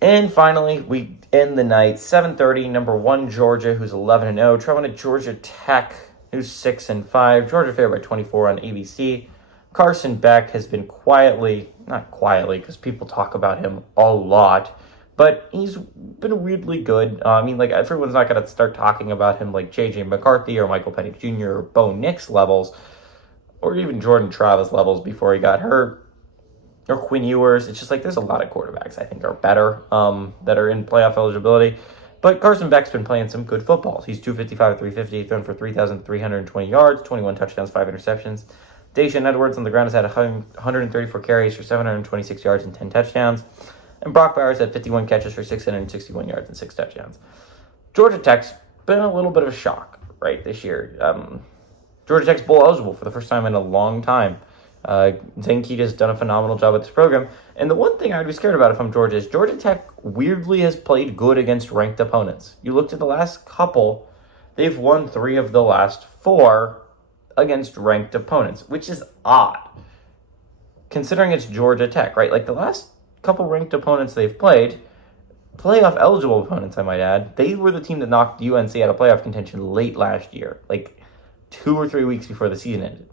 And finally, we end the night 7:30. Number 1 Georgia, who's 11-0, traveling to Georgia Tech, who's 6-5. Georgia favored by 24 on ABC. Carson Beck has been not quietly, because people talk about him a lot, but he's been weirdly good. Everyone's not going to start talking about him like J.J. McCarthy or Michael Penix Jr. or Bo Nix levels, or even Jordan Travis levels before he got hurt, or Quinn Ewers. It's just like there's a lot of quarterbacks I think are better that are in playoff eligibility. But Carson Beck's been playing some good footballs. He's 255 350, thrown for 3,320 yards, 21 touchdowns, 5 interceptions. Dacian Edwards on the ground has had 134 carries for 726 yards and 10 touchdowns. And Brock Bowers had 51 catches for 661 yards and 6 touchdowns. Georgia Tech's been a little bit of a shock, right, this year. Georgia Tech's bowl eligible for the first time in a long time. Zane Keita has done a phenomenal job with this program. And the one thing I'd be scared about if I'm Georgia is Georgia Tech weirdly has played good against ranked opponents. You looked at the last couple, they've won 3 of the last 4 against ranked opponents, which is odd, considering it's Georgia Tech, right? Like the last couple ranked opponents they've played, playoff eligible opponents, I might add, they were the team that knocked UNC out of playoff contention late last year, like 2 or 3 weeks before the season ended.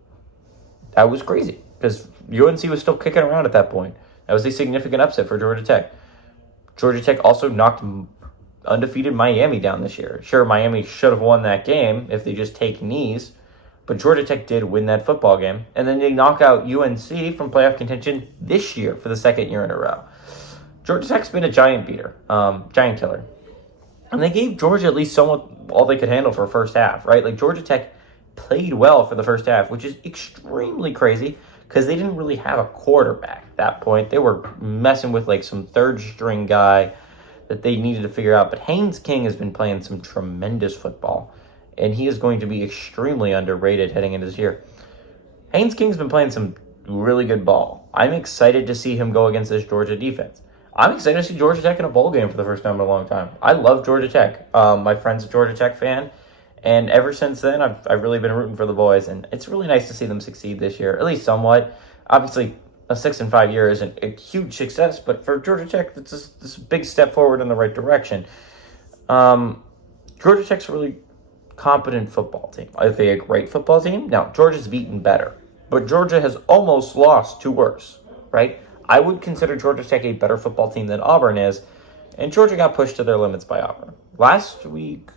That was crazy because UNC was still kicking around at that point. That was a significant upset for Georgia Tech. Georgia Tech also knocked undefeated Miami down this year. Sure, Miami should have won that game if they just take knees, but Georgia Tech did win that football game. And then they knock out UNC from playoff contention this year for the second year in a row. Georgia Tech's been a giant killer. And they gave Georgia at least somewhat all they could handle for a first half, right? Like Georgia Tech played well for the first half, which is extremely crazy because they didn't really have a quarterback at that point. They were messing with like some third string guy that they needed to figure out. But Haynes King has been playing some tremendous football, and he is going to be extremely underrated heading into this year. Haynes King's been playing some really good ball. I'm excited to see him go against this Georgia defense. I'm excited to see Georgia Tech in a bowl game for the first time in a long time. I love Georgia Tech. My friend's a Georgia Tech fan, and ever since then, I've really been rooting for the boys, and it's really nice to see them succeed this year, at least somewhat. Obviously, a 6-5 year isn't a huge success, but for Georgia Tech, it's this big step forward in the right direction. Georgia Tech's a really competent football team. Are they a great football team? Now, Georgia's beaten better, but Georgia has almost lost to worse, right? I would consider Georgia Tech a better football team than Auburn is, and Georgia got pushed to their limits by Auburn. Last week,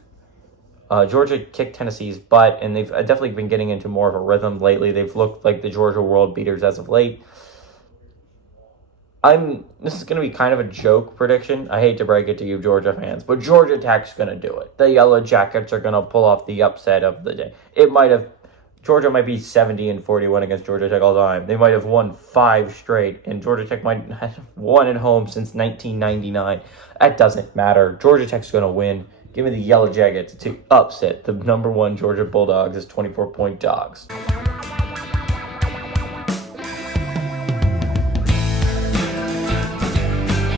Georgia kicked Tennessee's butt, and they've definitely been getting into more of a rhythm lately. They've looked like the Georgia world beaters as of late. This is going to be kind of a joke prediction. I hate to break it to you Georgia fans, but Georgia Tech's going to do it. The Yellow Jackets are going to pull off the upset of the day. Georgia might be 70-41 against Georgia Tech all time. They might have won 5 straight, and Georgia Tech might have won at home since 1999. That doesn't matter. Georgia Tech's going to win. Give me the Yellow Jackets to upset the number 1 Georgia Bulldogs as 24-point dogs.